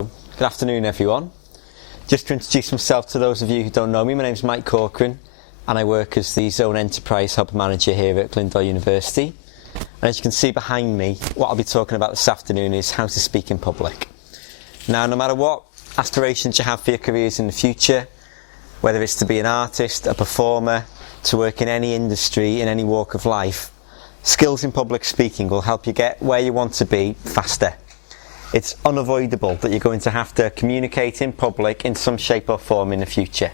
Good afternoon, everyone. Just to introduce myself to those of you who don't know me, my name is Mike Corcoran and I work as the Zone Enterprise Hub Manager here at Glyndwr University. And as you can see behind me, what I'll be talking about this afternoon is how to speak in public. Now, no matter what aspirations you have for your careers in the future, whether it's to be an artist, a performer, to work in any industry, in any walk of life, skills in public speaking will help you get where you want to be faster. It's unavoidable that you're going to have to communicate in public in some shape or form in the future.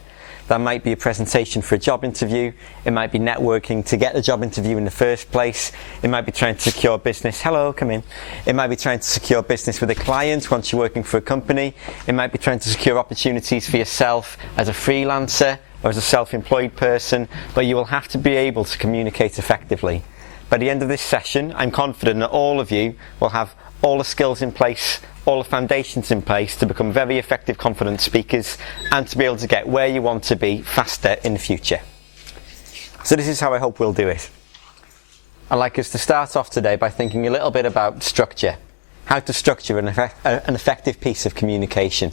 That might be a presentation for a job interview, it might be networking to get the job interview in the first place, it might be trying to secure business, hello, come in. It might be trying to secure business with a client once you're working for a company, it might be trying to secure opportunities for yourself as a freelancer or as a self-employed person, but you will have to be able to communicate effectively. By the end of this session, I'm confident that all of you will have all the skills in place, all the foundations in place to become very effective, confident speakers and to be able to get where you want to be faster in the future. So this is how I hope we'll do it. I'd like us to start off today by thinking a little bit about structure, how to structure an effective piece of communication.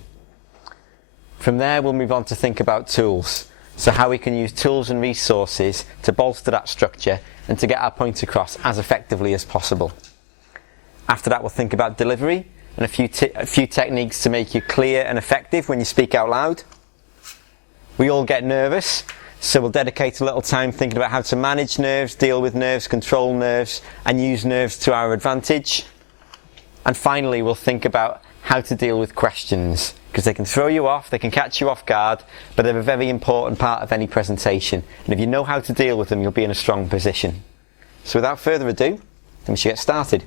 From there we'll move on to think about tools, so how we can use tools and resources to bolster that structure and to get our point across as effectively as possible. After that we'll think about delivery and a few techniques to make you clear and effective when you speak out loud. We all get nervous, so we'll dedicate a little time thinking about how to manage nerves, deal with nerves, control nerves and use nerves to our advantage. And finally we'll think about how to deal with questions, because they can throw you off, they can catch you off guard, but they're a very important part of any presentation. And if you know how to deal with them, you'll be in a strong position. So without further ado, then we should get started.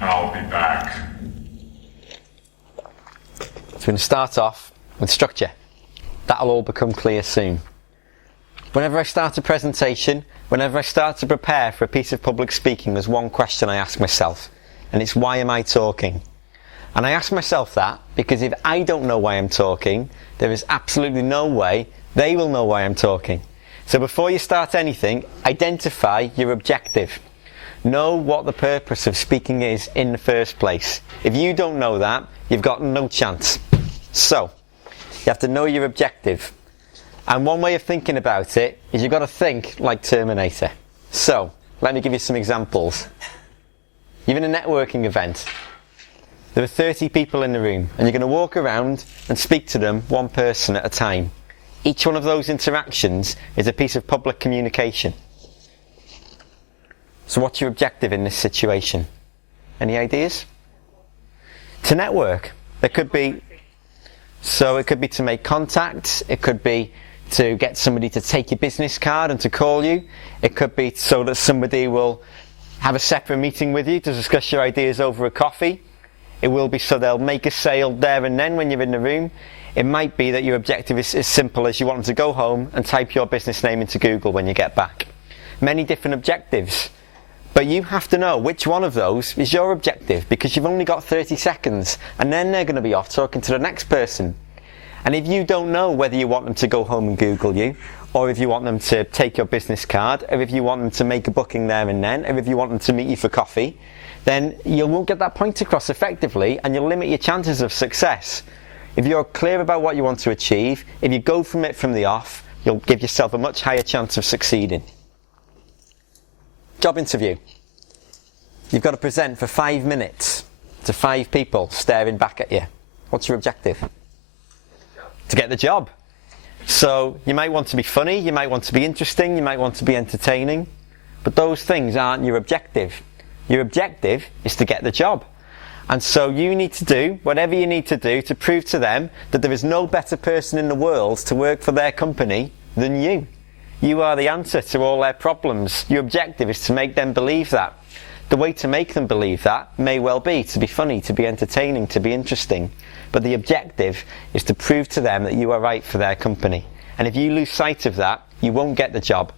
I'll be back. So we're going to start off with structure. That'll all become clear soon. Whenever I start a presentation, whenever I start to prepare for a piece of public speaking, there's one question I ask myself, and it's, why am I talking? And I ask myself that because if I don't know why I'm talking, there is absolutely no way they will know why I'm talking. So before you start anything, identify your objective. Know what the purpose of speaking is in the first place. If you don't know that, you've got no chance. So, you have to know your objective. And one way of thinking about it is you've got to think like Terminator. So, let me give you some examples. You're in a networking event. There are 30 people in the room, and you're going to walk around and speak to them one person at a time. Each one of those interactions is a piece of public communication. So what's your objective in this situation? Any ideas? To network. It could be to make contacts, it could be to get somebody to take your business card and to call you, it could be so that somebody will have a separate meeting with you to discuss your ideas over a coffee. It will be so they'll make a sale there and then when you're in the room. It might be that your objective is as simple as you want them to go home and type your business name into Google when you get back. Many different objectives. But you have to know which one of those is your objective, because you've only got 30 seconds and then they're going to be off talking to the next person. And if you don't know whether you want them to go home and Google you, or if you want them to take your business card, or if you want them to make a booking there and then, or if you want them to meet you for coffee, then you won't get that point across effectively and you'll limit your chances of success. If you're clear about what you want to achieve, if you go from it from the off, you'll give yourself a much higher chance of succeeding. Job interview. You've got to present for 5 minutes to 5 people staring back at you. What's your objective? To get the job. So you might want to be funny, you might want to be interesting, you might want to be entertaining, but those things aren't your objective. Your objective is to get the job. And so you need to do whatever you need to do to prove to them that there is no better person in the world to work for their company than you. You are the answer to all their problems. Your objective is to make them believe that. The way to make them believe that may well be to be funny, to be entertaining, to be interesting. But the objective is to prove to them that you are right for their company. And if you lose sight of that, you won't get the job.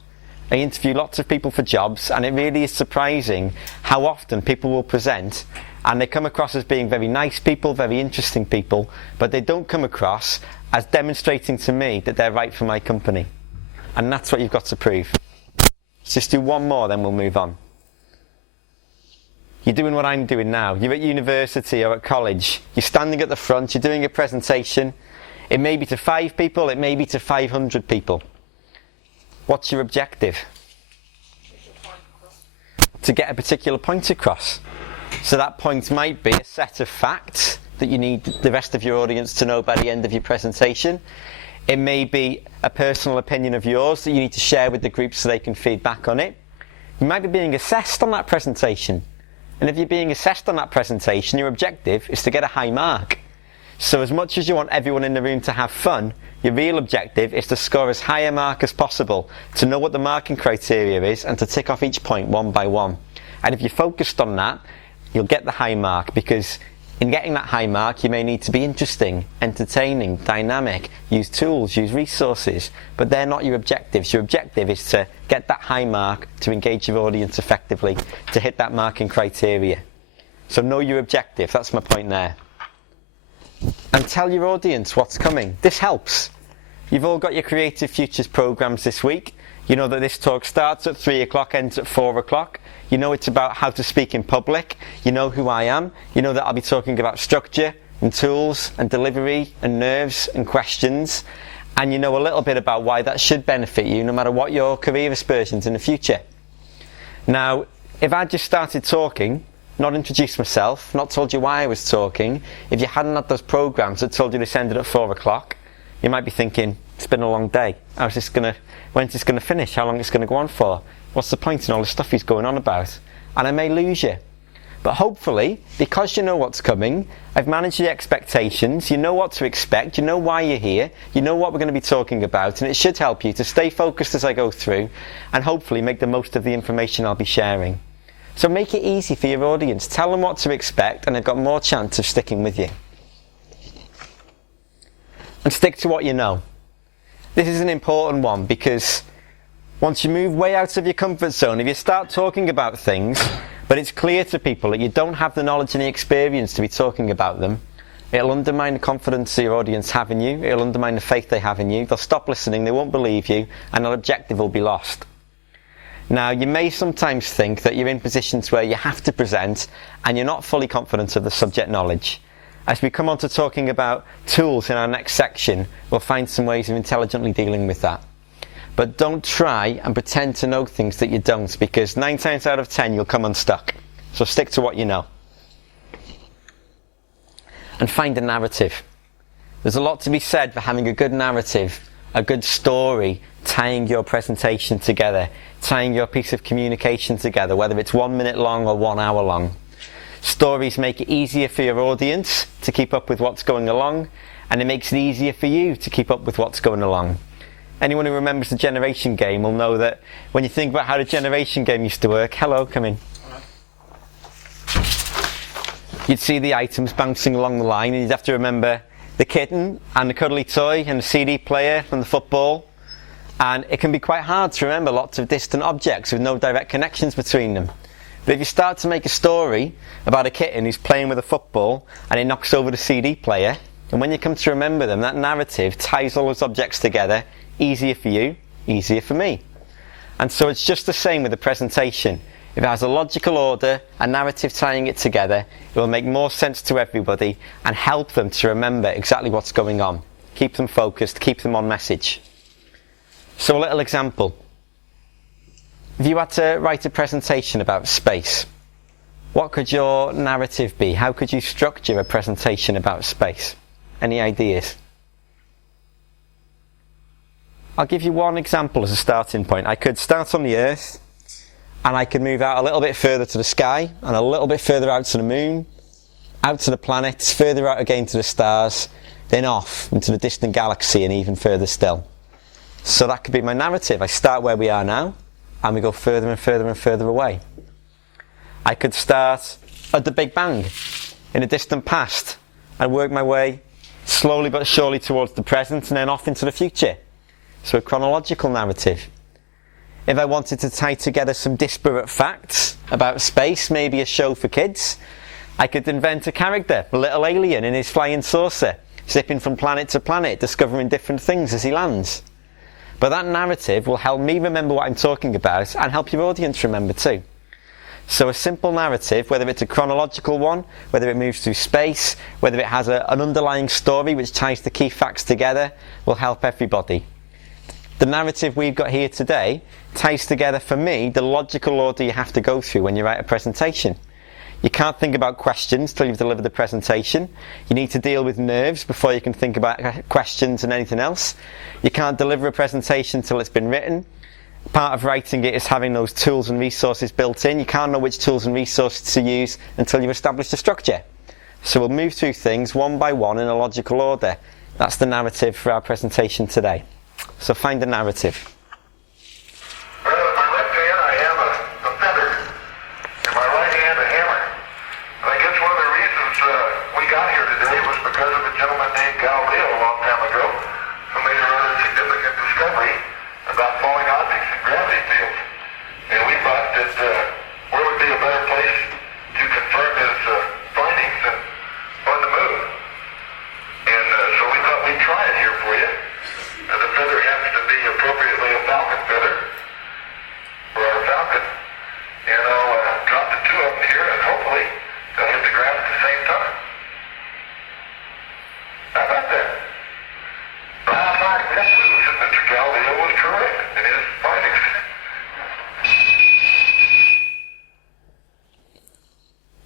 I interview lots of people for jobs, and it really is surprising how often people will present and they come across as being very nice people, very interesting people, but they don't come across as demonstrating to me that they're right for my company. And that's what you've got to prove. Let's just do one more, then we'll move on. You're doing what I'm doing now. You're at university or at college. You're standing at the front, you're doing a presentation. It may be to 5 people, it may be to 500 people. What's your objective? To get a particular point across. So that point might be a set of facts that you need the rest of your audience to know by the end of your presentation. It may be a personal opinion of yours that you need to share with the group so they can feed back on it. You might be being assessed on that presentation. And if you're being assessed on that presentation, your objective is to get a high mark. So as much as you want everyone in the room to have fun, your real objective is to score as high a mark as possible, to know what the marking criteria is and to tick off each point one by one. And if you're focused on that, you'll get the high mark, because in getting that high mark you may need to be interesting, entertaining, dynamic, use tools, use resources, but they're not your objectives. Your objective is to get that high mark, to engage your audience effectively, to hit that marking criteria. So know your objective, that's my point there. And tell your audience what's coming. This helps. You've all got your Creative Futures programs this week. You know that this talk starts at 3 o'clock, ends at 4 o'clock. You know it's about how to speak in public. You know who I am. You know that I'll be talking about structure and tools and delivery and nerves and questions. And you know a little bit about why that should benefit you no matter what your career aspersions in the future. Now, if I just started talking, not introduced myself, not told you why I was talking, if you hadn't had those programs that told you this ended at 4 o'clock, you might be thinking, it's been a long day. When's this going to finish? How long is it going to go on for? What's the point in all the stuff he's going on about? And I may lose you. But hopefully, because you know what's coming, I've managed the expectations, you know what to expect, you know why you're here, you know what we're going to be talking about, and it should help you to stay focused as I go through, and hopefully make the most of the information I'll be sharing. So make it easy for your audience. Tell them what to expect, and they've got more chance of sticking with you. And stick to what you know. This is an important one, because once you move way out of your comfort zone, if you start talking about things, but it's clear to people that you don't have the knowledge and the experience to be talking about them, it'll undermine the confidence your audience have in you, it'll undermine the faith they have in you, they'll stop listening, they won't believe you, and their objective will be lost. Now, you may sometimes think that you're in positions where you have to present and you're not fully confident of the subject knowledge. As we come on to talking about tools in our next section, we'll find some ways of intelligently dealing with that. But don't try and pretend to know things that you don't, because 9 times out of 10 you'll come unstuck. So stick to what you know. And find a narrative. There's a lot to be said for having a good narrative, a good story, tying your presentation together, tying your piece of communication together, whether it's 1 minute long or 1 hour long. Stories make it easier for your audience to keep up with what's going along, and it makes it easier for you to keep up with what's going along. Anyone who remembers the generation game will know that when you think about how the generation game used to work, hello, come in. You'd see the items bouncing along the line, and you'd have to remember the kitten and the cuddly toy and the CD player and the football. And it can be quite hard to remember lots of distant objects with no direct connections between them. But if you start to make a story about a kitten who's playing with a football and it knocks over the CD player, and when you come to remember them, that narrative ties all those objects together, easier for you, easier for me. And so it's just the same with the presentation. If it has a logical order, a narrative tying it together, it will make more sense to everybody and help them to remember exactly what's going on. Keep them focused, keep them on message. So a little example. If you had to write a presentation about space, what could your narrative be? How could you structure a presentation about space? Any ideas? I'll give you one example as a starting point. I could start on the Earth, and I could move out a little bit further to the sky, and a little bit further out to the moon, out to the planets, further out again to the stars, then off into the distant galaxy and even further still. So that could be my narrative. I start where we are now, and we go further and further and further away. I could start at the Big Bang, in a distant past, and work my way slowly but surely towards the present and then off into the future. So a chronological narrative. If I wanted to tie together some disparate facts about space, maybe a show for kids, I could invent a character, a little alien in his flying saucer, zipping from planet to planet, discovering different things as he lands. But that narrative will help me remember what I'm talking about and help your audience remember too. So a simple narrative, whether it's a chronological one, whether it moves through space, whether it has an underlying story which ties the key facts together, will help everybody. The narrative we've got here today ties together, for me, the logical order you have to go through when you write a presentation. You can't think about questions till you've delivered the presentation. You need to deal with nerves before you can think about questions and anything else. You can't deliver a presentation till it's been written. Part of writing it is having those tools and resources built in. You can't know which tools and resources to use until you've established a structure. So we'll move through things one by one in a logical order. That's the narrative for our presentation today. So find the narrative. Well, in my left hand I have a feather. In my right hand a hammer. And I guess one of the reasons we got here today was because of a gentleman named Galileo a long time ago who made a rather significant discovery about falling objects in gravity fields. And we thought that where would be a better place to confirm his findings than on the moon. And so we thought we'd try it here for you. And the feather happens to be appropriately a falcon feather for our falcon. And I'll drop the two of them here and hopefully they'll hit the ground at the same time. How about that? Mr. Galileo was correct in his findings.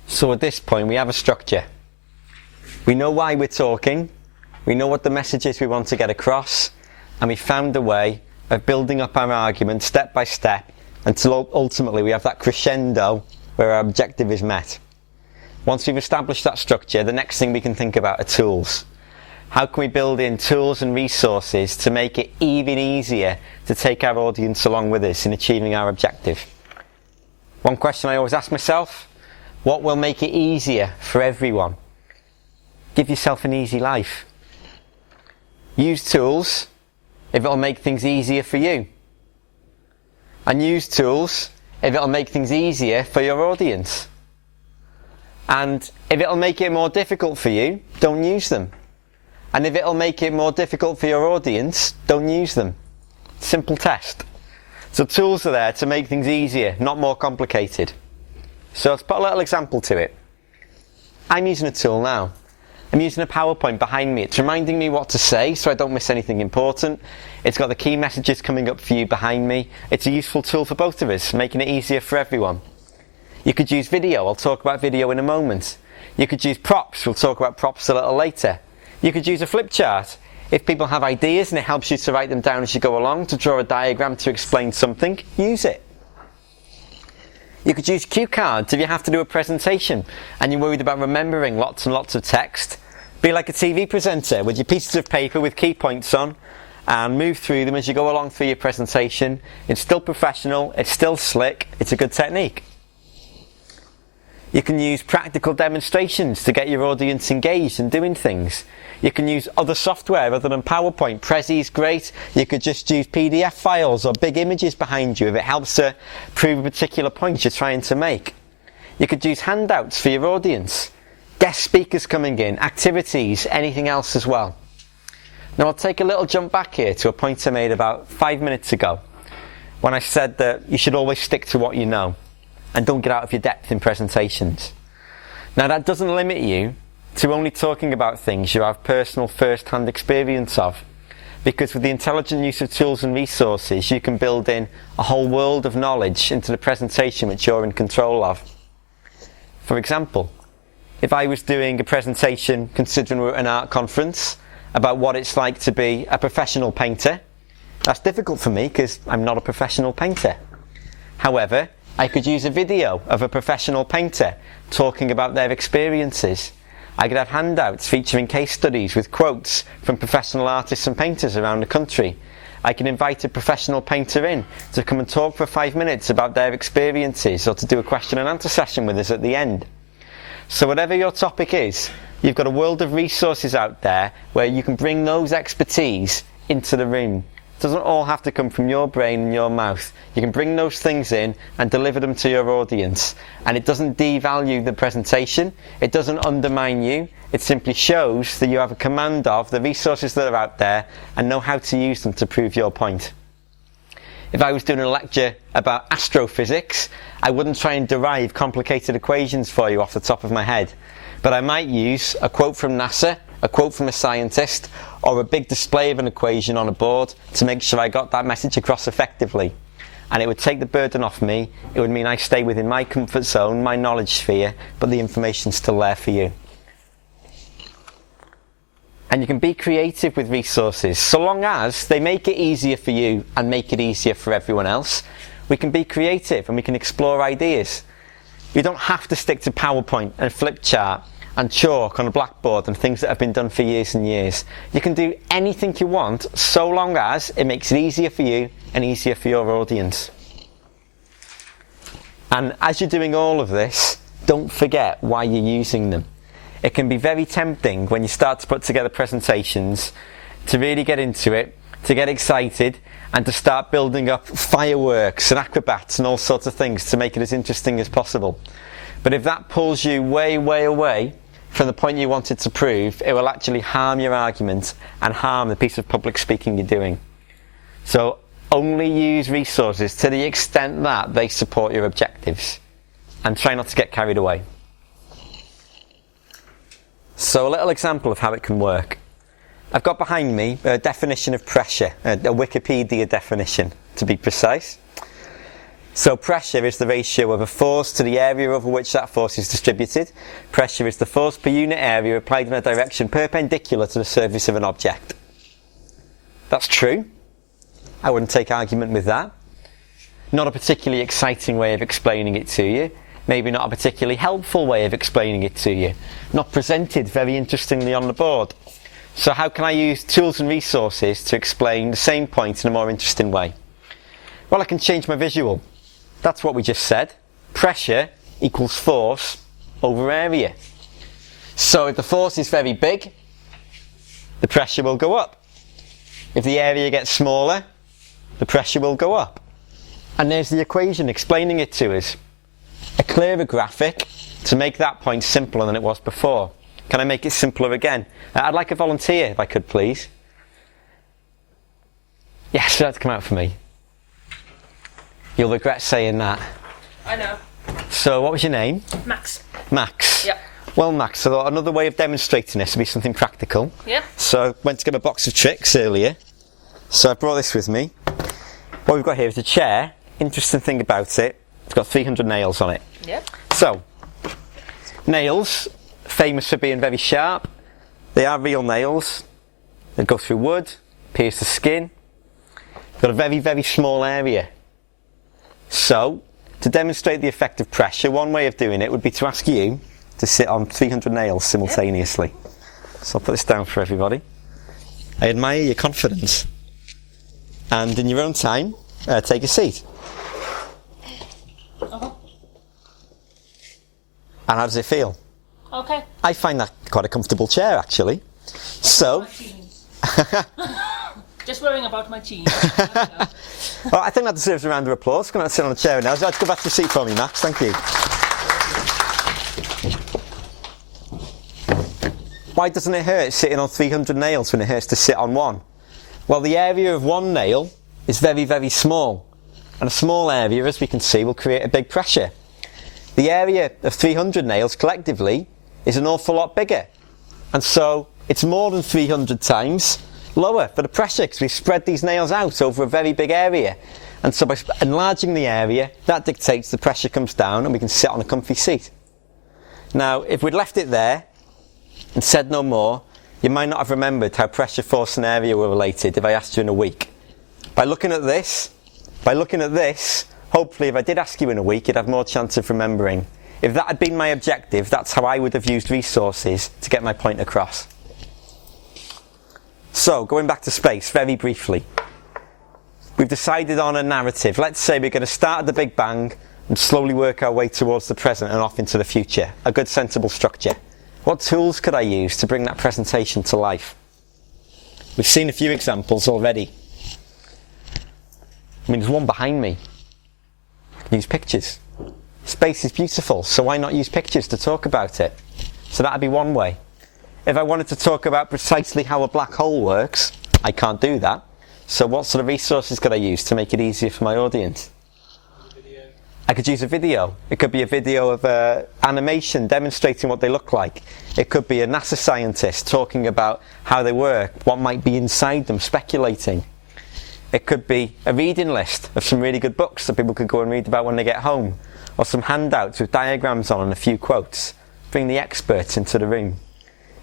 So at this point we have a structure. We know why we're talking, we know what the message is we want to get across, and we found a way of building up our argument step by step until ultimately we have that crescendo where our objective is met. Once we've established that structure, the next thing we can think about are tools. How can we build in tools and resources to make it even easier to take our audience along with us in achieving our objective? One question I always ask myself, what will make it easier for everyone? Give yourself an easy life. Use tools if it'll make things easier for you. And use tools if it'll make things easier for your audience. And if it'll make it more difficult for you, don't use them. And if it'll make it more difficult for your audience, don't use them. Simple test. So tools are there to make things easier, not more complicated. So let's put a little example to it. I'm using a tool now. I'm using a PowerPoint behind me. It's reminding me what to say so I don't miss anything important. It's got the key messages coming up for you behind me. It's a useful tool for both of us, making it easier for everyone. You could use video. I'll talk about video in a moment. You could use props. We'll talk about props a little later. You could use a flip chart. If people have ideas and it helps you to write them down as you go along, to draw a diagram to explain something, use it. You could use cue cards if you have to do a presentation and you're worried about remembering lots and lots of text. Be like a TV presenter with your pieces of paper with key points on and move through them as you go along through your presentation. It's still professional, it's still slick, it's a good technique. You can use practical demonstrations to get your audience engaged and doing things. You can use other software other than PowerPoint. Prezi's great. You could just use PDF files or big images behind you if it helps to prove a particular point you're trying to make. You could use handouts for your audience. Guest speakers coming in, activities, anything else as well. Now I'll take a little jump back here to a point I made about 5 minutes ago when I said that you should always stick to what you know and don't get out of your depth in presentations. Now that doesn't limit you to only talking about things you have personal first-hand experience of, because with the intelligent use of tools and resources you can build in a whole world of knowledge into the presentation which you're in control of. For example, if I was doing a presentation, considering we're at an art conference, about what it's like to be a professional painter, that's difficult for me because I'm not a professional painter. However, I could use a video of a professional painter talking about their experiences. I could have handouts featuring case studies with quotes from professional artists and painters around the country. I can invite a professional painter in to come and talk for 5 minutes about their experiences or to do a question and answer session with us at the end. So whatever your topic is, you've got a world of resources out there where you can bring those expertise into the room. It doesn't all have to come from your brain and your mouth. You can bring those things in and deliver them to your audience. And it doesn't devalue the presentation. It doesn't undermine you. It simply shows that you have a command of the resources that are out there and know how to use them to prove your point. If I was doing a lecture about astrophysics, I wouldn't try and derive complicated equations for you off the top of my head. But I might use a quote from NASA, a quote from a scientist, or a big display of an equation on a board to make sure I got that message across effectively. And it would take the burden off me. It would mean I stay within my comfort zone, my knowledge sphere, but the information's still there for you. And you can be creative with resources, so long as they make it easier for you and make it easier for everyone else. We can be creative and we can explore ideas. You don't have to stick to PowerPoint and flip chart and chalk on a blackboard and things that have been done for years and years. You can do anything you want, so long as it makes it easier for you and easier for your audience. And as you're doing all of this, don't forget why you're using them. It can be very tempting when you start to put together presentations to really get into it, to get excited, and to start building up fireworks and acrobats and all sorts of things to make it as interesting as possible. But if that pulls you way, way away from the point you wanted to prove, it will actually harm your argument and harm the piece of public speaking you're doing. So only use resources to the extent that they support your objectives, and try not to get carried away. So a little example of how it can work. I've got behind me a definition of pressure, a Wikipedia definition to be precise. So pressure is the ratio of a force to the area over which that force is distributed. Pressure is the force per unit area applied in a direction perpendicular to the surface of an object. That's true. I wouldn't take argument with that. Not a particularly exciting way of explaining it to you. Maybe not a particularly helpful way of explaining it to you. Not presented very interestingly on the board. So how can I use tools and resources to explain the same point in a more interesting way? Well, I can change my visual. That's what we just said. Pressure equals force over area. So if the force is very big, the pressure will go up. If the area gets smaller, the pressure will go up. And there's the equation explaining it to us. A clearer graphic to make that point simpler than it was before. Can I make it simpler again? I'd like a volunteer, if I could, please. Yes, that's come out for me. You'll regret saying that. I know. So, what was your name? Max. Max. Yep. Well, Max, I thought another way of demonstrating this would be something practical. Yeah. So, I went to get a box of tricks earlier. So, I brought this with me. What we've got here is a chair. Interesting thing about it, it's got 300 nails on it. Yep. So, nails, famous for being very sharp. They are real nails. They go through wood, pierce the skin. Got a very, very small area. So, to demonstrate the effect of pressure, one way of doing it would be to ask you to sit on 300 nails simultaneously. Yep. So I'll put this down for everybody. I admire your confidence. And in your own time, take a seat. Uh-huh. And how does it feel? Okay. I find that quite a comfortable chair, actually. So... Just worrying about my cheese. Well, I think that deserves a round of applause. Come on, sit on the chair now. So I'd go back to your seat for me, Max. Thank you. Why doesn't it hurt sitting on 300 nails when it hurts to sit on one? Well, the area of one nail is very, very small. And a small area, as we can see, will create a big pressure. The area of 300 nails collectively is an awful lot bigger. And so it's more than 300 times lower for the pressure because we've spread these nails out over a very big area. And so by enlarging the area, that dictates the pressure comes down and we can sit on a comfy seat. Now, if we'd left it there and said no more, you might not have remembered how pressure, force and area were related if I asked you in a week. By looking at this, hopefully if I did ask you in a week, you'd have more chance of remembering. If that had been my objective, that's how I would have used resources to get my point across. So, going back to space, very briefly. We've decided on a narrative. Let's say we're going to start at the Big Bang and slowly work our way towards the present and off into the future. A good, sensible structure. What tools could I use to bring that presentation to life? We've seen a few examples already. I mean, there's one behind me. Use pictures. Space is beautiful, so why not use pictures to talk about it? So that'd be one way. If I wanted to talk about precisely how a black hole works, I can't do that. So what sort of resources could I use to make it easier for my audience? I could use a video. It could be a video of animation demonstrating what they look like. It could be a NASA scientist talking about how they work, what might be inside them, speculating. It could be a reading list of some really good books that people could go and read about when they get home, or some handouts with diagrams on and a few quotes. Bring the experts into the room.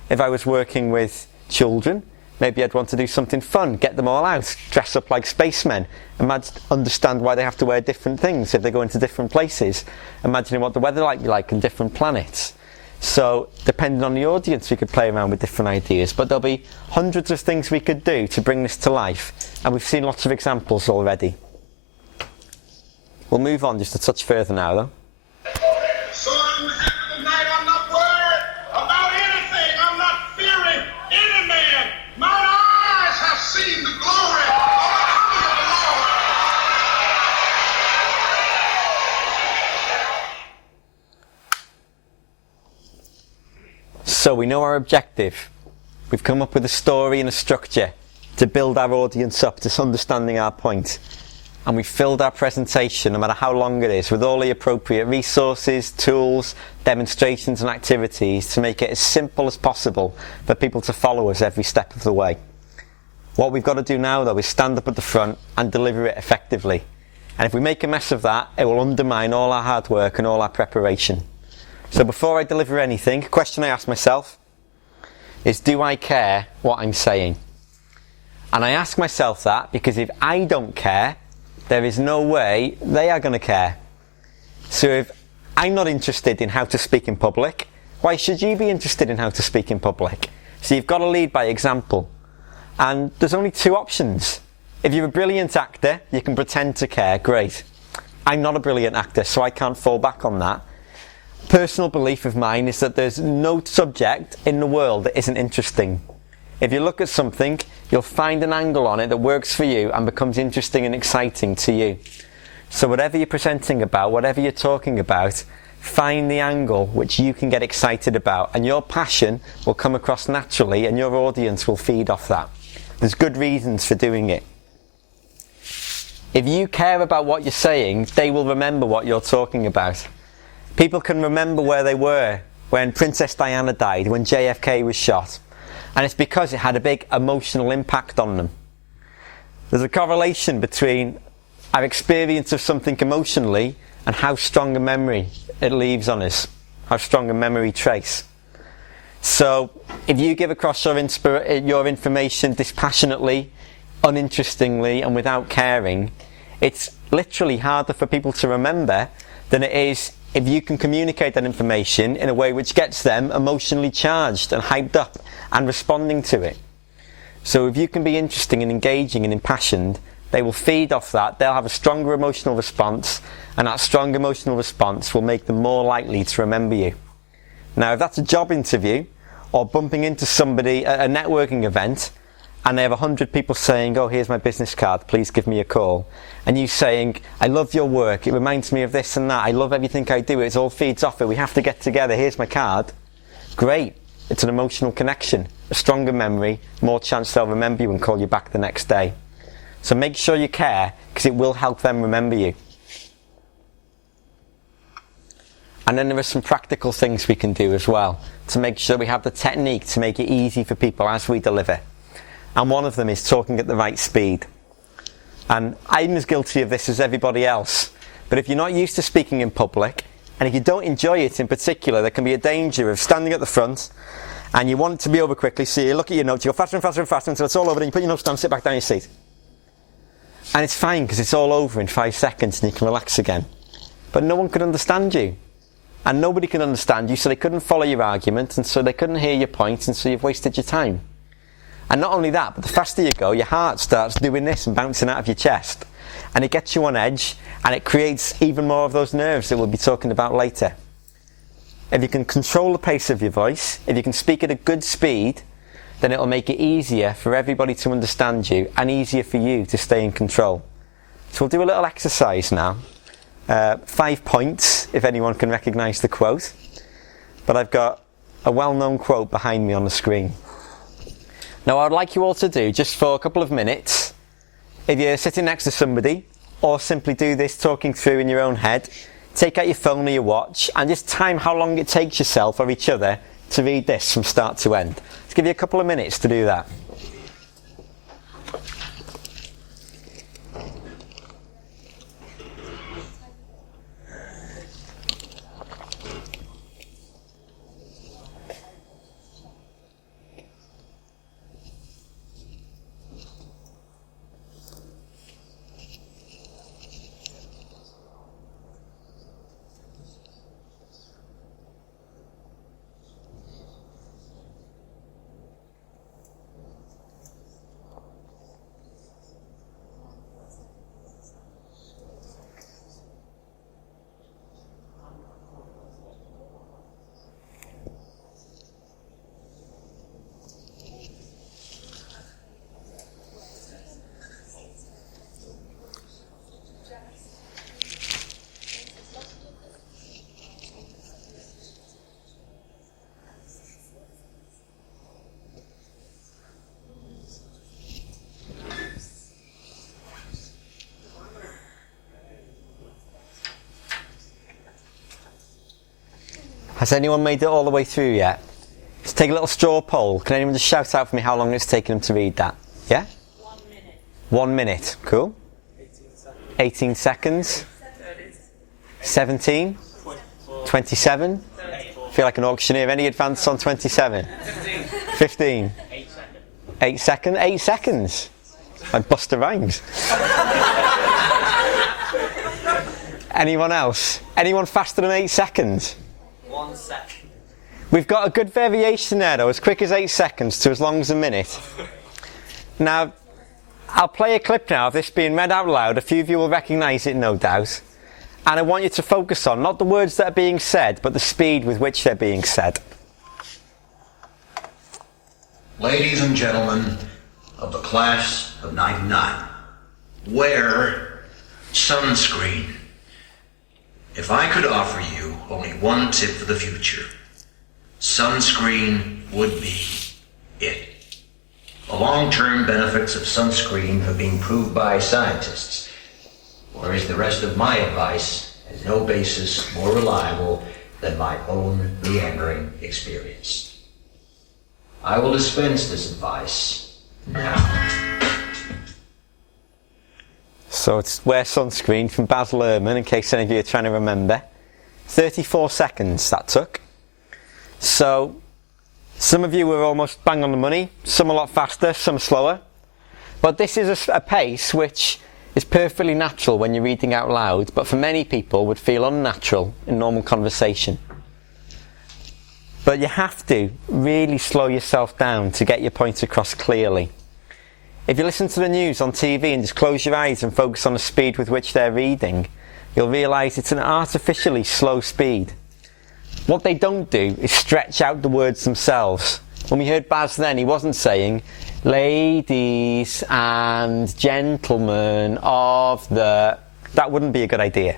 If I was working with children, maybe I'd want to do something fun, get them all out, dress up like spacemen, understand why they have to wear different things if they go into different places, imagining what the weather might be like on different planets. So, depending on the audience, we could play around with different ideas, but there'll be hundreds of things we could do to bring this to life, and we've seen lots of examples already. We'll move on just a touch further now, though. So I'm happy tonight. I'm not worried about anything. I'm not fearing any man. My eyes have seen the glory of the coming of the Lord. So we know our objective. We've come up with a story and a structure to build our audience up to understanding our point. And we've filled our presentation, no matter how long it is, with all the appropriate resources, tools, demonstrations and activities to make it as simple as possible for people to follow us every step of the way. What we've got to do now, though, is stand up at the front and deliver it effectively. And if we make a mess of that, it will undermine all our hard work and all our preparation. So before I deliver anything, a question I ask myself is, do I care what I'm saying? And I ask myself that because if I don't care, there is no way they are going to care. So if I'm not interested in how to speak in public, why should you be interested in how to speak in public? So you've got to lead by example. And there's only two options. If you're a brilliant actor, you can pretend to care, great. I'm not a brilliant actor, so I can't fall back on that. Personal belief of mine is that there's no subject in the world that isn't interesting. If you look at something, you'll find an angle on it that works for you and becomes interesting and exciting to you. So whatever you're presenting about, whatever you're talking about, find the angle which you can get excited about, and your passion will come across naturally and your audience will feed off that. There's good reasons for doing it. If you care about what you're saying, they will remember what you're talking about. People can remember where they were when Princess Diana died, when JFK was shot. And it's because it had a big emotional impact on them. There's a correlation between our experience of something emotionally and how strong a memory it leaves on us, how strong a memory trace. So if you give across your information dispassionately, uninterestingly and without caring, it's literally harder for people to remember than it is if you can communicate that information in a way which gets them emotionally charged and hyped up and responding to it. So if you can be interesting and engaging and impassioned, they will feed off that, they'll have a stronger emotional response, and that strong emotional response will make them more likely to remember you. Now if that's a job interview, or bumping into somebody at a networking event, and they have 100 people saying, oh, here's my business card, please give me a call. And you saying, I love your work, it reminds me of this and that, I love everything I do, it all feeds off it, we have to get together, here's my card. Great, it's an emotional connection, a stronger memory, more chance they'll remember you and call you back the next day. So make sure you care, because it will help them remember you. And then there are some practical things we can do as well, to make sure we have the technique to make it easy for people as we deliver. And one of them is talking at the right speed. And I'm as guilty of this as everybody else. But if you're not used to speaking in public, and if you don't enjoy it in particular, there can be a danger of standing at the front, and you want it to be over quickly, so you look at your notes, you go faster and faster and faster until it's all over, then you put your notes down, sit back down in your seat. And it's fine, because it's all over in 5 seconds, and you can relax again. But no one could understand you. And nobody can understand you, so they couldn't follow your argument, and so they couldn't hear your point, and so you've wasted your time. And not only that, but the faster you go, your heart starts doing this and bouncing out of your chest. And it gets you on edge, and it creates even more of those nerves that we'll be talking about later. If you can control the pace of your voice, if you can speak at a good speed, then it'll make it easier for everybody to understand you, and easier for you to stay in control. So we'll do a little exercise now. 5 points, if anyone can recognise the quote. But I've got a well-known quote behind me on the screen. Now what I'd like you all to do, just for a couple of minutes, if you're sitting next to somebody, or simply do this talking through in your own head, take out your phone or your watch and just time how long it takes yourself or each other to read this from start to end. Let's give you a couple of minutes to do that. Has anyone made it all the way through yet? Let's take a little straw poll. Can anyone just shout out for me how long it's taken them to read that? Yeah? 1 minute. 1 minute. Cool. 18 seconds. 17. 27. Feel like an auctioneer. Any advance on 27? 15. 8 seconds. 8 seconds. Like Buster Rhymes. Anyone else? Anyone faster than 8 seconds? 1 second. We've got a good variation there though, as quick as 8 seconds to as long as a minute. Now, I'll play a clip now of this being read out loud. A few of you will recognise it, no doubt. And I want you to focus on not the words that are being said, but the speed with which they're being said. Ladies and gentlemen of the class of 99, wear sunscreen. If I could offer you only one tip for the future, sunscreen would be it. The long-term benefits of sunscreen have been proved by scientists, whereas the rest of my advice has no basis more reliable than my own meandering experience. I will dispense this advice now. So it's wear sunscreen from Basil Ehrman, in case any of you are trying to remember. 34 seconds that took. So some of you were almost bang on the money, some a lot faster, some slower. But this is a pace which is perfectly natural when you're reading out loud, but for many people would feel unnatural in normal conversation. But you have to really slow yourself down to get your point across clearly. If you listen to the news on TV and just close your eyes and focus on the speed with which they're reading, you'll realise it's an artificially slow speed. What they don't do is stretch out the words themselves. When we heard Baz then, he wasn't saying, ladies and gentlemen of the... That wouldn't be a good idea.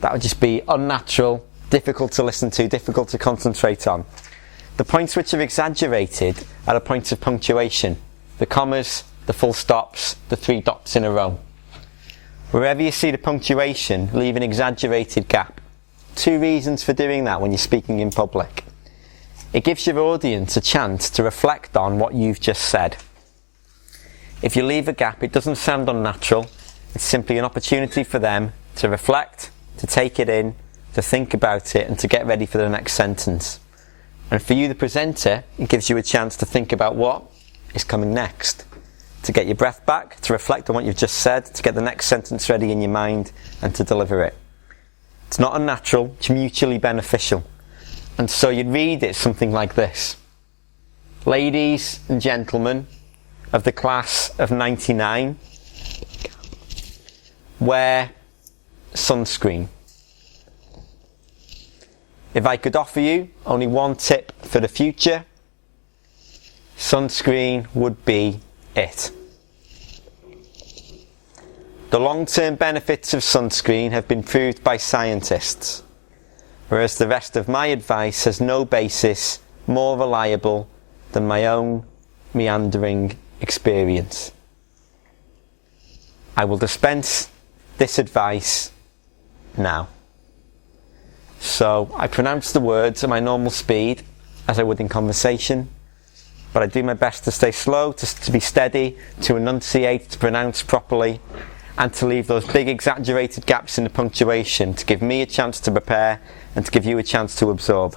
That would just be unnatural, difficult to listen to, difficult to concentrate on. The points which are exaggerated are the points of punctuation. The commas, the full stops, the 3 dots in a row. Wherever you see the punctuation, leave an exaggerated gap. 2 reasons for doing that when you're speaking in public. It gives your audience a chance to reflect on what you've just said. If you leave a gap, it doesn't sound unnatural. It's simply an opportunity for them to reflect, to take it in, to think about it, and to get ready for the next sentence. And for you, the presenter, it gives you a chance to think about what is coming next, to get your breath back, to reflect on what you've just said, to get the next sentence ready in your mind, and to deliver it. It's not unnatural, it's mutually beneficial. And so you'd read it something like this. Ladies and gentlemen of the class of 99, wear sunscreen. If I could offer you only one tip for the future, sunscreen would be it. The long-term benefits of sunscreen have been proved by scientists, whereas the rest of my advice has no basis more reliable than my own meandering experience. I will dispense this advice now. So I pronounce the words at my normal speed as I would in conversation, but I do my best to stay slow, to be steady, to enunciate, to pronounce properly, and to leave those big exaggerated gaps in the punctuation to give me a chance to prepare and to give you a chance to absorb.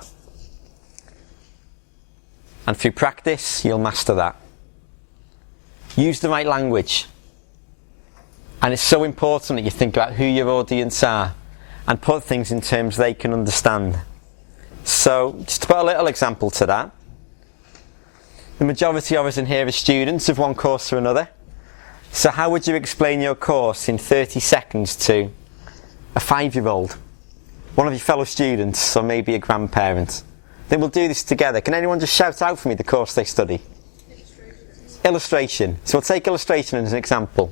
And through practice, you'll master that. Use the right language. And it's so important that you think about who your audience are and put things in terms they can understand. So, just to put a little example to that, the majority of us in here are students of one course or another. So how would you explain your course in 30 seconds to a 5-year-old, one of your fellow students, or maybe a grandparent? Then we'll do this together. Can anyone just shout out for me the course they study? Illustration. So we'll take illustration as an example.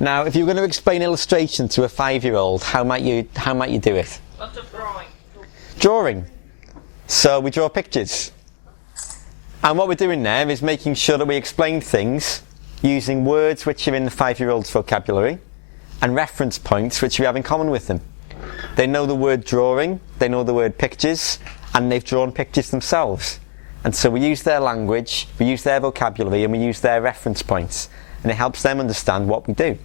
Now, if you're going to explain illustration to a 5-year-old, how might you do it? Lots of drawing. Drawing. So we draw pictures. And what we're doing there is making sure that we explain things using words which are in the 5-year-old's vocabulary and reference points which we have in common with them. They know the word drawing, they know the word pictures, and they've drawn pictures themselves. And so we use their language, we use their vocabulary, and we use their reference points. And it helps them understand what we do.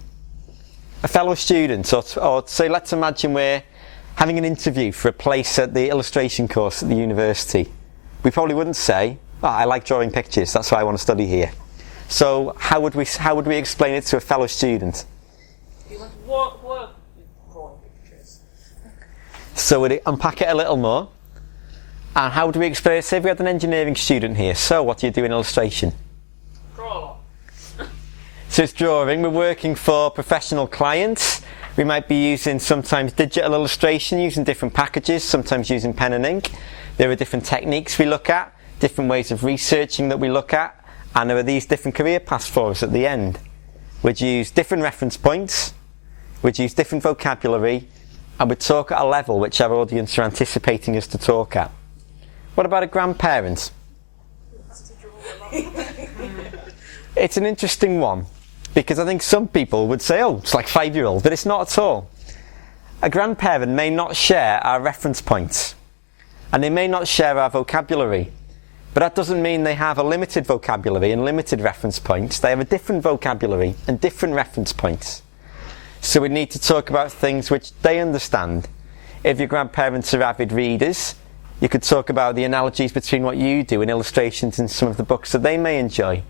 A fellow student, or say let's imagine we're having an interview for a place at the illustration course at the university. We probably wouldn't say, I like drawing pictures, that's why I want to study here. So how would we explain it to a fellow student? You want to work with drawing pictures. So we'd unpack it a little more. And how would we explain it? Say if we had an engineering student here, so what do you do in illustration? Draw a lot. So it's drawing. We're working for professional clients. We might be using sometimes digital illustration, using different packages, sometimes using pen and ink. There are different techniques we look at, different ways of researching that we look at, and there are these different career paths for us at the end. We'd use different reference points, we'd use different vocabulary, and we'd talk at a level which our audience are anticipating us to talk at. What about a grandparent? It's an interesting one, because I think some people would say, oh, it's like 5-year-old, but it's not at all. A grandparent may not share our reference points, and they may not share our vocabulary, but that doesn't mean they have a limited vocabulary and limited reference points. They have a different vocabulary and different reference points. So we need to talk about things which they understand. If your grandparents are avid readers, you could talk about the analogies between what you do and illustrations in some of the books that they may enjoy.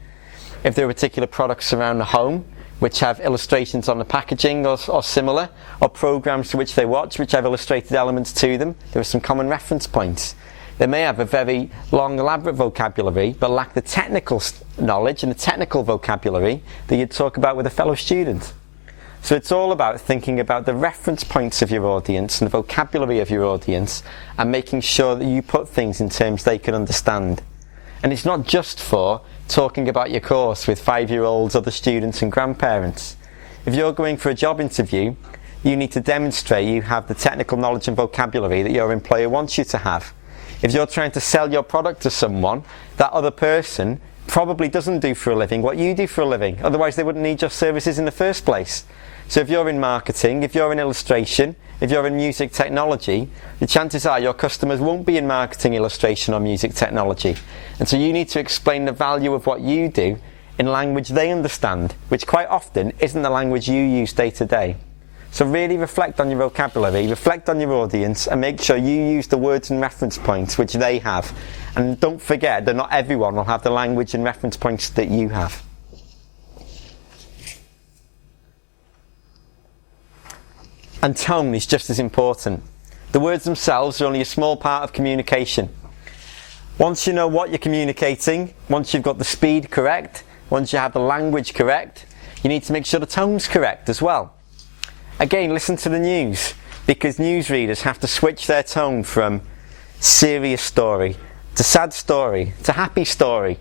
If there are particular products around the home which have illustrations on the packaging or similar, or programs to which they watch which have illustrated elements to them, there are some common reference points. They may have a very long, elaborate vocabulary but lack the technical knowledge and the technical vocabulary that you'd talk about with a fellow student. So it's all about thinking about the reference points of your audience and the vocabulary of your audience and making sure that you put things in terms they can understand. And it's not just for talking about your course with 5-year-olds, other students and grandparents. If you're going for a job interview, you need to demonstrate you have the technical knowledge and vocabulary that your employer wants you to have. If you're trying to sell your product to someone, that other person probably doesn't do for a living what you do for a living. Otherwise they wouldn't need your services in the first place. So if you're in marketing, if you're in illustration, if you're in music technology, the chances are your customers won't be in marketing, illustration or music technology. And so you need to explain the value of what you do in language they understand, which quite often isn't the language you use day to day. So really reflect on your vocabulary, reflect on your audience, and make sure you use the words and reference points which they have. And don't forget that not everyone will have the language and reference points that you have. And tone is just as important. The words themselves are only a small part of communication. Once you know what you're communicating, once you've got the speed correct, once you have the language correct, you need to make sure the tone's correct as well. Again, listen to the news, because newsreaders have to switch their tone from serious story to sad story to happy story.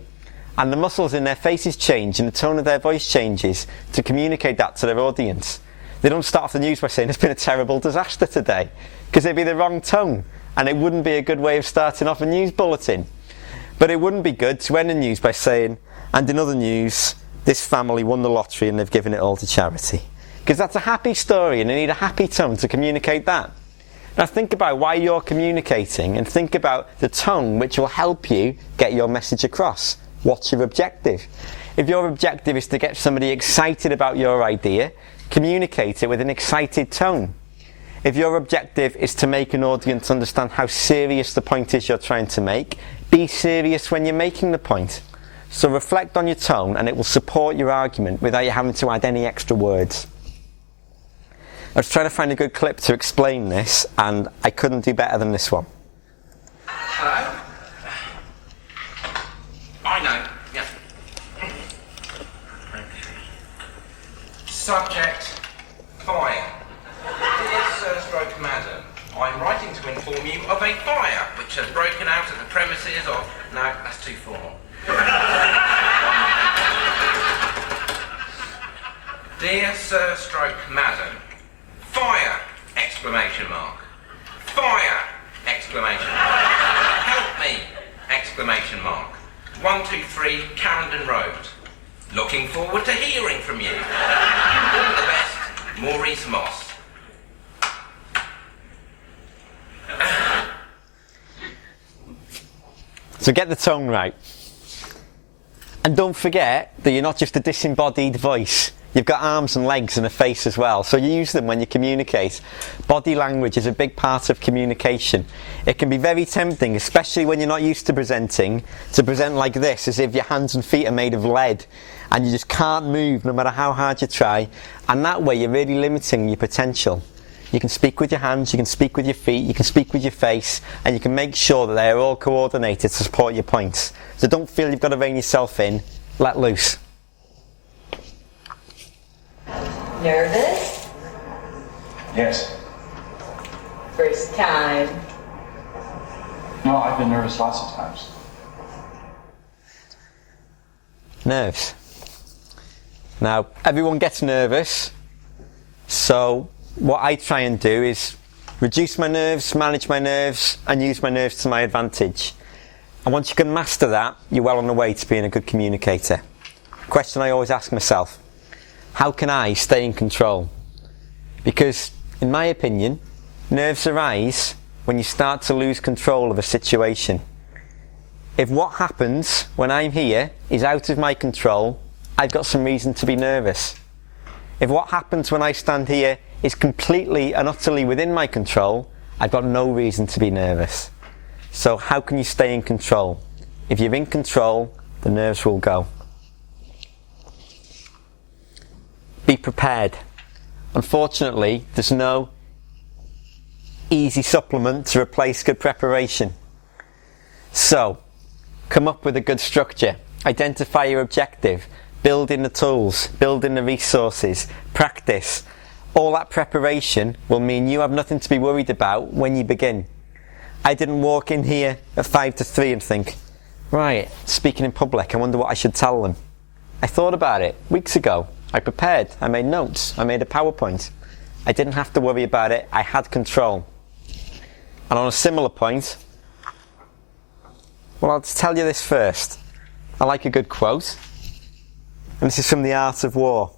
And the muscles in their faces change and the tone of their voice changes to communicate that to their audience. They don't start off the news by saying it's been a terrible disaster today, because it'd be the wrong tone and it wouldn't be a good way of starting off a news bulletin. But it wouldn't be good to end the news by saying, and in other news, this family won the lottery and they've given it all to charity. because that's a happy story and you need a happy tone to communicate that. Now think about why you're communicating and think about the tone which will help you get your message across. What's your objective? If your objective is to get somebody excited about your idea, communicate it with an excited tone. If your objective is to make an audience understand how serious the point is you're trying to make, be serious when you're making the point. So reflect on your tone and it will support your argument without you having to add any extra words. I was trying to find a good clip to explain this and I couldn't do better than this one. Hello? I know, yeah. Subject, fire. Dear Sir Stroke Madam, I'm writing to inform you of a fire which has broken out at the premises of... No, that's too formal. Dear Sir Stroke Madam, fire! Exclamation mark. Fire! Exclamation mark. Help me! Exclamation mark. 123 Carrington Road. Looking forward to hearing from you. All the best, Maurice Moss. So get the tone right. And don't forget that you're not just a disembodied voice. You've got arms and legs and a face as well, so you use them when you communicate. Body language is a big part of communication. It can be very tempting, especially when you're not used to presenting, to present like this, as if your hands and feet are made of lead and you just can't move no matter how hard you try, and that way you're really limiting your potential. You can speak with your hands, you can speak with your feet, you can speak with your face, and you can make sure that they're all coordinated to support your points. So don't feel you've got to rein yourself in, let loose. Nervous? Yes. First time? No, I've been nervous lots of times. Nerves. Now, everyone gets nervous, so what I try and do is reduce my nerves, manage my nerves, and use my nerves to my advantage. And once you can master that, you're well on the way to being a good communicator. Question I always ask myself: how can I stay in control? Because, in my opinion, nerves arise when you start to lose control of a situation. If what happens when I'm here is out of my control, I've got some reason to be nervous. If what happens when I stand here is completely and utterly within my control, I've got no reason to be nervous. So how can you stay in control? If you're in control, the nerves will go. Be prepared. Unfortunately, there's no easy supplement to replace good preparation. So, come up with a good structure. Identify your objective. Build in the tools. Build in the resources. Practice. All that preparation will mean you have nothing to be worried about when you begin. I didn't walk in here at 5 to 3 and think, right, speaking in public, I wonder what I should tell them. I thought about it weeks ago. I prepared, I made notes, I made a PowerPoint. I didn't have to worry about it, I had control. And on a similar point, well, I'll just tell you this first. I like a good quote, and this is from The Art of War,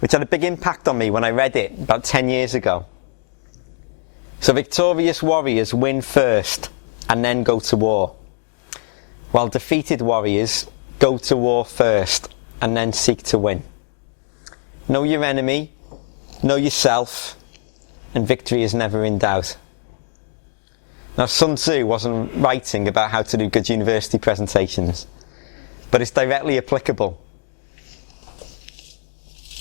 which had a big impact on me when I read it about 10 years ago. So victorious warriors win first and then go to war, while defeated warriors go to war first and then seek to win. Know your enemy, know yourself, and victory is never in doubt. Now, Sun Tzu wasn't writing about how to do good university presentations, but it's directly applicable.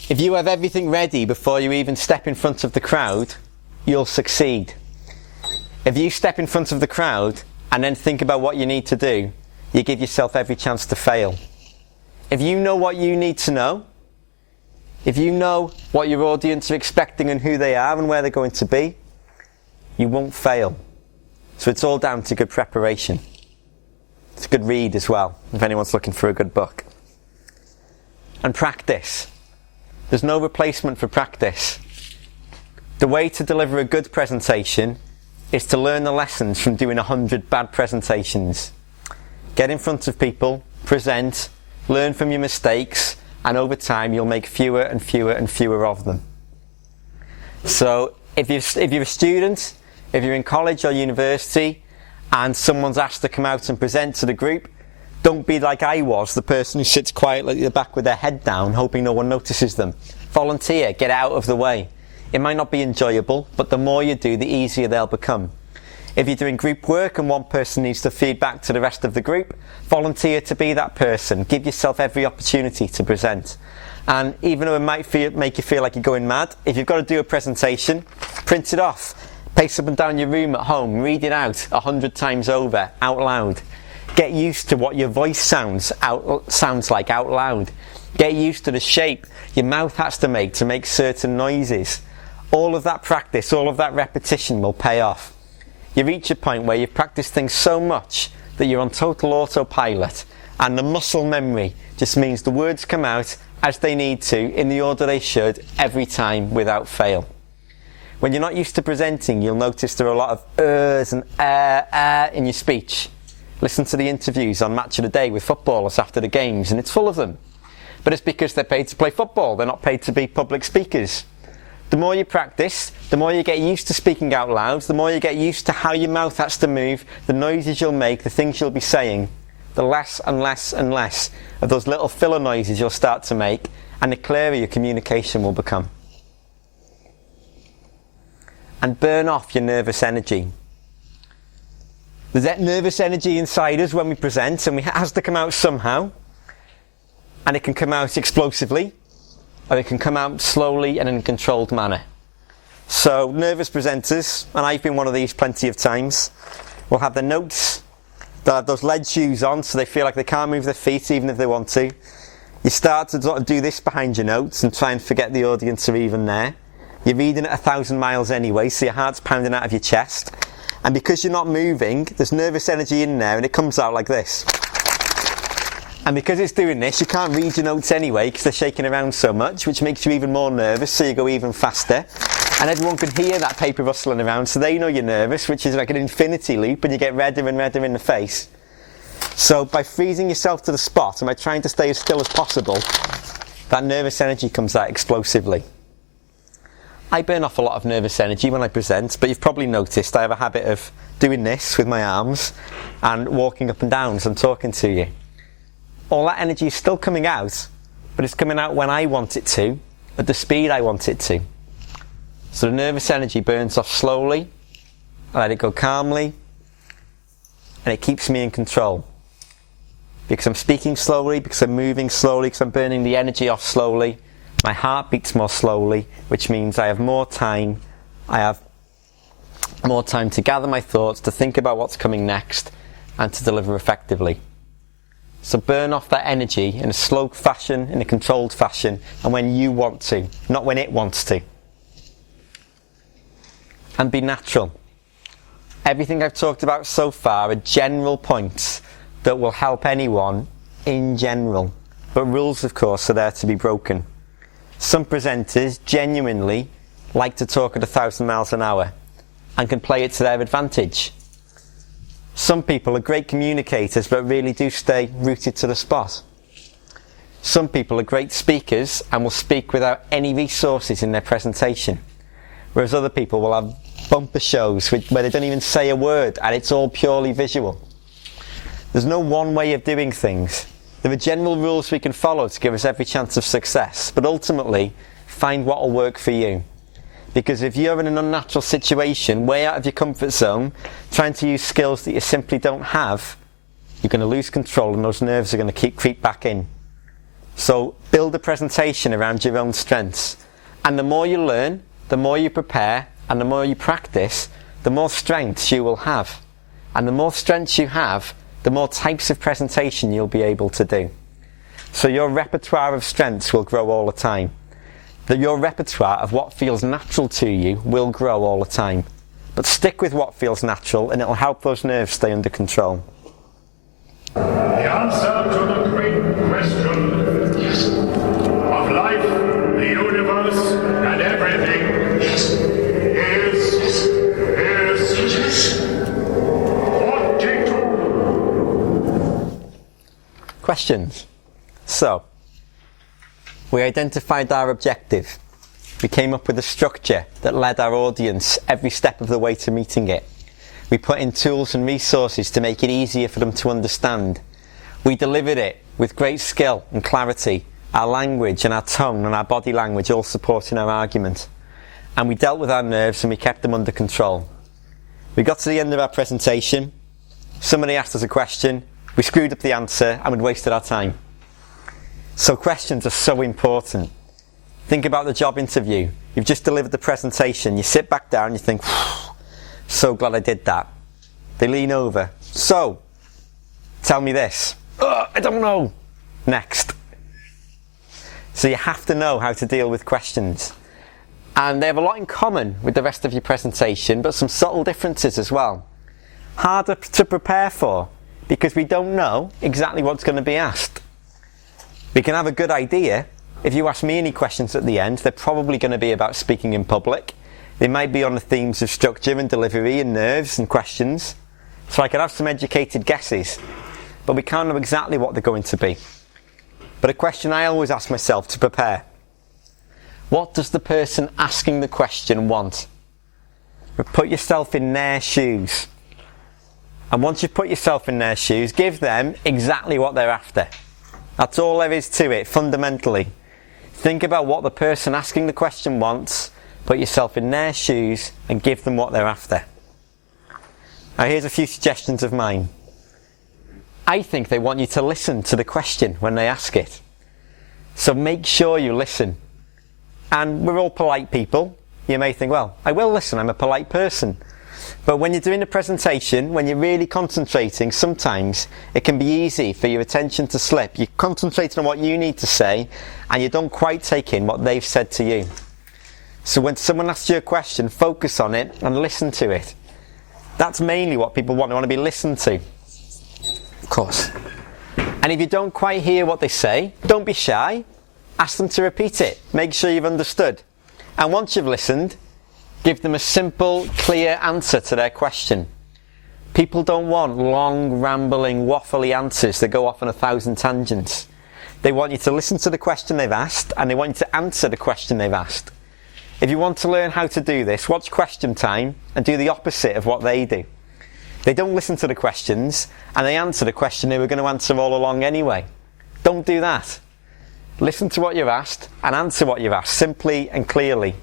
If you have everything ready before you even step in front of the crowd, you'll succeed. If you step in front of the crowd and then think about what you need to do, you give yourself every chance to fail. If you know what you need to know, if you know what your audience are expecting and who they are and where they're going to be, you won't fail. So it's all down to good preparation. It's a good read as well, if anyone's looking for a good book. And practice. There's no replacement for practice. The way to deliver a good presentation is to learn the lessons from doing 100 bad presentations. Get in front of people, present, learn from your mistakes, and over time you'll make fewer and fewer and fewer of them. So if you're a student, if you're in college or university and someone's asked to come out and present to the group, don't be like I was, the person who sits quietly at the back with their head down hoping no one notices them. Volunteer, get out of the way. It might not be enjoyable, but the more you do, the easier they'll become. If you're doing group work and one person needs to feed back to the rest of the group, volunteer to be that person. Give yourself every opportunity to present. And even though it might make you feel like you're going mad, if you've got to do a presentation, print it off. Pace up and down your room at home, read it out 100 times over, out loud. Get used to what your voice sounds like out loud. Get used to the shape your mouth has to make certain noises. All of that practice, all of that repetition will pay off. You reach a point where you've practiced things so much that you're on total autopilot, and the muscle memory just means the words come out as they need to, in the order they should, every time without fail. When you're not used to presenting, you'll notice there are a lot of ers and in your speech. Listen to the interviews on Match of the Day with footballers after the games, and it's full of them. But it's because they're paid to play football, they're not paid to be public speakers. The more you practice, the more you get used to speaking out loud, the more you get used to how your mouth has to move, the noises you'll make, the things you'll be saying, the less and less and less of those little filler noises you'll start to make, and the clearer your communication will become. And burn off your nervous energy. There's that nervous energy inside us when we present, and it has to come out somehow. And it can come out explosively, or it can come out slowly and in a controlled manner. So nervous presenters, and I've been one of these plenty of times, will have their notes, they'll have those lead shoes on so they feel like they can't move their feet even if they want to. You start to sort of do this behind your notes and try and forget the audience are even there. You're reading at 1,000 miles anyway, so your heart's pounding out of your chest. And because you're not moving, there's nervous energy in there and it comes out like this. And because it's doing this, you can't read your notes anyway because they're shaking around so much, which makes you even more nervous, so you go even faster. And everyone can hear that paper rustling around, so they know you're nervous, which is like an infinity loop, and you get redder and redder in the face. So by freezing yourself to the spot and by trying to stay as still as possible, that nervous energy comes out explosively. I burn off a lot of nervous energy when I present, but you've probably noticed I have a habit of doing this with my arms and walking up and down as I'm talking to you. All that energy is still coming out, but it's coming out when I want it to, at the speed I want it to. So the nervous energy burns off slowly, I let it go calmly, and it keeps me in control. Because I'm speaking slowly, because I'm moving slowly, because I'm burning the energy off slowly, my heart beats more slowly, which means I have more time. I have more time to gather my thoughts, to think about what's coming next, and to deliver effectively. So burn off that energy in a slow fashion, in a controlled fashion, and when you want to, not when it wants to. And be natural. Everything I've talked about so far are general points that will help anyone in general. But rules, of course, are there to be broken. Some presenters genuinely like to talk at 1,000 miles an hour and can play it to their advantage. Some people are great communicators but really do stay rooted to the spot. Some people are great speakers and will speak without any resources in their presentation. Whereas other people will have bumper shows where they don't even say a word and it's all purely visual. There's no one way of doing things. There are general rules we can follow to give us every chance of success, but ultimately find what will work for you. Because if you're in an unnatural situation, way out of your comfort zone, trying to use skills that you simply don't have, you're going to lose control and those nerves are going to creep back in. So build a presentation around your own strengths. And the more you learn, the more you prepare, and the more you practice, the more strengths you will have. And the more strengths you have, the more types of presentation you'll be able to do. So your repertoire of strengths will grow all the time. Your repertoire of what feels natural to you will grow all the time. But stick with what feels natural and it'll help those nerves stay under control. The answer to the great question of life, the universe, and everything is 42. Questions? So, We identified our objective. We came up with a structure that led our audience every step of the way to meeting it. We put in tools and resources to make it easier for them to understand. We delivered it with great skill and clarity, our language and our tone and our body language all supporting our argument. And we dealt with our nerves and we kept them under control. We got to the end of our presentation, somebody asked us a question, we screwed up the answer and we'd wasted our time. So questions are so important. Think about the job interview. You've just delivered the presentation, you sit back down, you think, so glad I did that. They lean over. So, tell me this. I don't know. Next. So you have to know how to deal with questions. And they have a lot in common with the rest of your presentation, but some subtle differences as well. Harder to prepare for, because we don't know exactly what's going to be asked. We can have a good idea. If you ask me any questions at the end, they're probably going to be about speaking in public. They might be on the themes of structure and delivery and nerves and questions. So I could have some educated guesses, but we can't know exactly what they're going to be. But a question I always ask myself to prepare: what does the person asking the question want? Put yourself in their shoes. And once you've put yourself in their shoes, give them exactly what they're after. That's all there is to it, fundamentally. Think about what the person asking the question wants, put yourself in their shoes, and give them what they're after. Now here's a few suggestions of mine. I think they want you to listen to the question when they ask it. So make sure you listen. And we're all polite people. You may think, well, I will listen, I'm a polite person. But when you're doing a presentation, when you're really concentrating, sometimes it can be easy for your attention to slip. You're concentrating on what you need to say, and you don't quite take in what they've said to you. So when someone asks you a question, focus on it and listen to it. That's mainly what people want. They want to be listened to. Of course. And if you don't quite hear what they say, don't be shy. Ask them to repeat it. Make sure you've understood. And once you've listened, give them a simple, clear answer to their question. People don't want long, rambling, waffly answers that go off on 1,000 tangents. They want you to listen to the question they've asked, and they want you to answer the question they've asked. If you want to learn how to do this, watch Question Time and do the opposite of what they do. They don't listen to the questions, and they answer the question they were going to answer all along anyway. Don't do that. Listen to what you're asked and answer what you're asked, simply and clearly.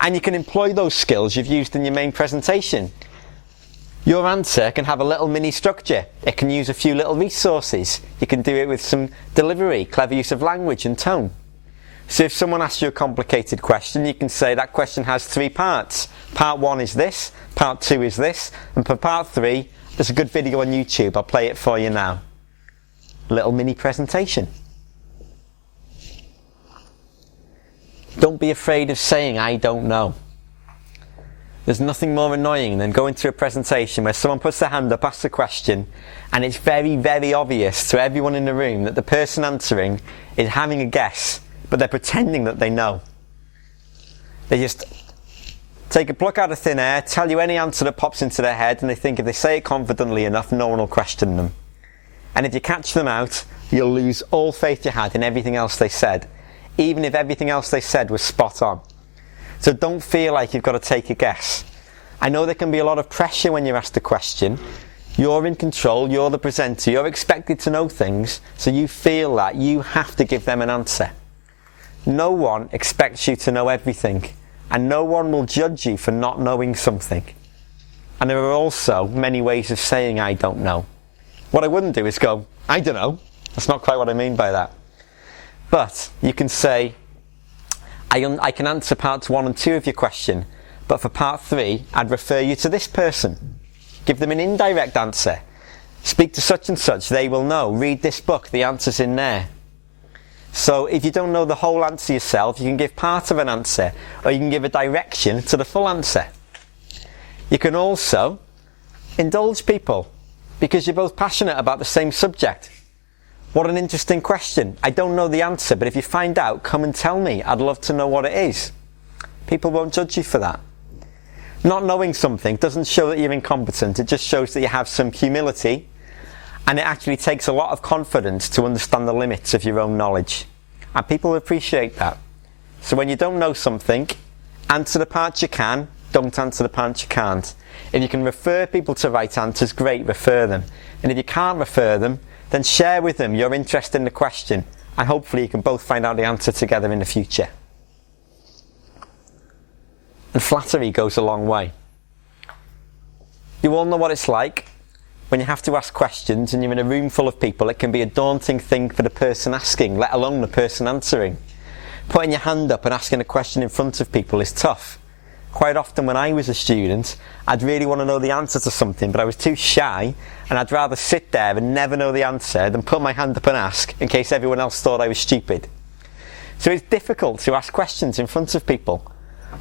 And you can employ those skills you've used in your main presentation. Your answer can have a little mini structure. It can use a few little resources. You can do it with some delivery, clever use of language and tone. So if someone asks you a complicated question, you can say that question has 3 parts. Part 1 is this, part 2 is this, and for part 3, there's a good video on YouTube. I'll play it for you now. Little mini presentation. Don't be afraid of saying, I don't know. There's nothing more annoying than going to a presentation where someone puts their hand up, asks a question, and it's very, very obvious to everyone in the room that the person answering is having a guess, but they're pretending that they know. They just take a pluck out of thin air, tell you any answer that pops into their head, and they think if they say it confidently enough, no one will question them. And if you catch them out, you'll lose all faith you had in everything else they said, even if everything else they said was spot on. So don't feel like you've got to take a guess. I know there can be a lot of pressure when you're asked a question. You're in control, you're the presenter, you're expected to know things, so you feel that you have to give them an answer. No one expects you to know everything, and no one will judge you for not knowing something. And there are also many ways of saying I don't know. What I wouldn't do is go, I don't know. That's not quite what I mean by that. But you can say, I can answer parts 1 and 2 of your question, but for part 3, I'd refer you to this person. Give them an indirect answer. Speak to such and such, they will know. Read this book, the answer's in there. So if you don't know the whole answer yourself, you can give part of an answer, or you can give a direction to the full answer. You can also indulge people, because you're both passionate about the same subject. What an interesting question. I don't know the answer, but if you find out, come and tell me. I'd love to know what it is. People won't judge you for that. Not knowing something doesn't show that you're incompetent. It just shows that you have some humility, and it actually takes a lot of confidence to understand the limits of your own knowledge. And people appreciate that. So when you don't know something, answer the parts you can, don't answer the parts you can't. If you can refer people to right answers, great, refer them. And if you can't refer them, then share with them your interest in the question, and hopefully you can both find out the answer together in the future. And flattery goes a long way. You all know what it's like when you have to ask questions and you're in a room full of people. It can be a daunting thing for the person asking, let alone the person answering. Putting your hand up and asking a question in front of people is tough. Quite often when I was a student, I'd really want to know the answer to something, but I was too shy, and I'd rather sit there and never know the answer than put my hand up and ask in case everyone else thought I was stupid. So it's difficult to ask questions in front of people.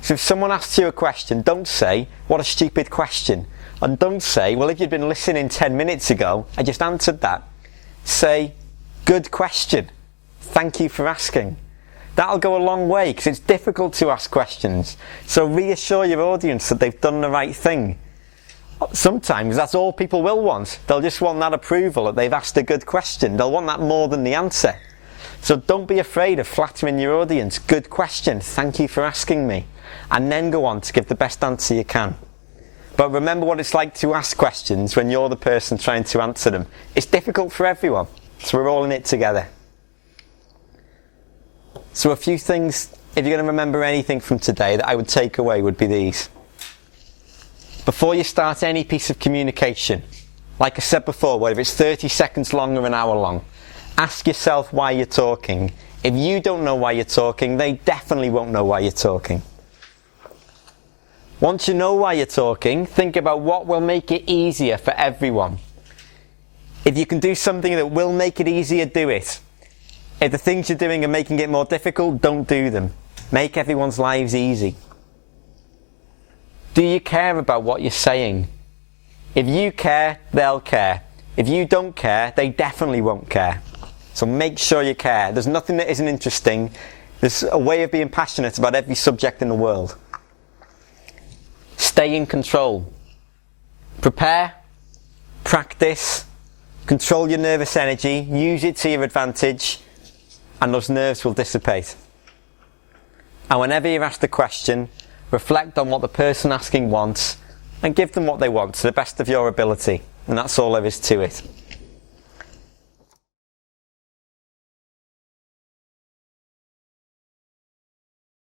So if someone asks you a question, don't say, what a stupid question. And don't say, well, if you'd been listening 10 minutes ago, I just answered that. Say, good question. Thank you for asking. That'll go a long way because it's difficult to ask questions. So reassure your audience that they've done the right thing. Sometimes that's all people will want. They'll just want that approval that they've asked a good question. They'll want that more than the answer. So don't be afraid of flattering your audience. Good question. Thank you for asking me. And then go on to give the best answer you can. But remember what it's like to ask questions when you're the person trying to answer them. It's difficult for everyone. So we're all in it together. So a few things, if you're going to remember anything from today that I would take away, would be these. Before you start any piece of communication, like I said before, whether it's 30 seconds long or an hour long, ask yourself why you're talking. If you don't know why you're talking, they definitely won't know why you're talking. Once you know why you're talking, think about what will make it easier for everyone. If you can do something that will make it easier, do it. If the things you're doing are making it more difficult, don't do them. Make everyone's lives easy. Do you care about what you're saying? If you care, they'll care. If you don't care, they definitely won't care. So make sure you care. There's nothing that isn't interesting. There's a way of being passionate about every subject in the world. Stay in control. Prepare, practice, control your nervous energy, use it to your advantage, and those nerves will dissipate. And whenever you're asked a question, reflect on what the person asking wants and give them what they want to the best of your ability. And that's all there is to it.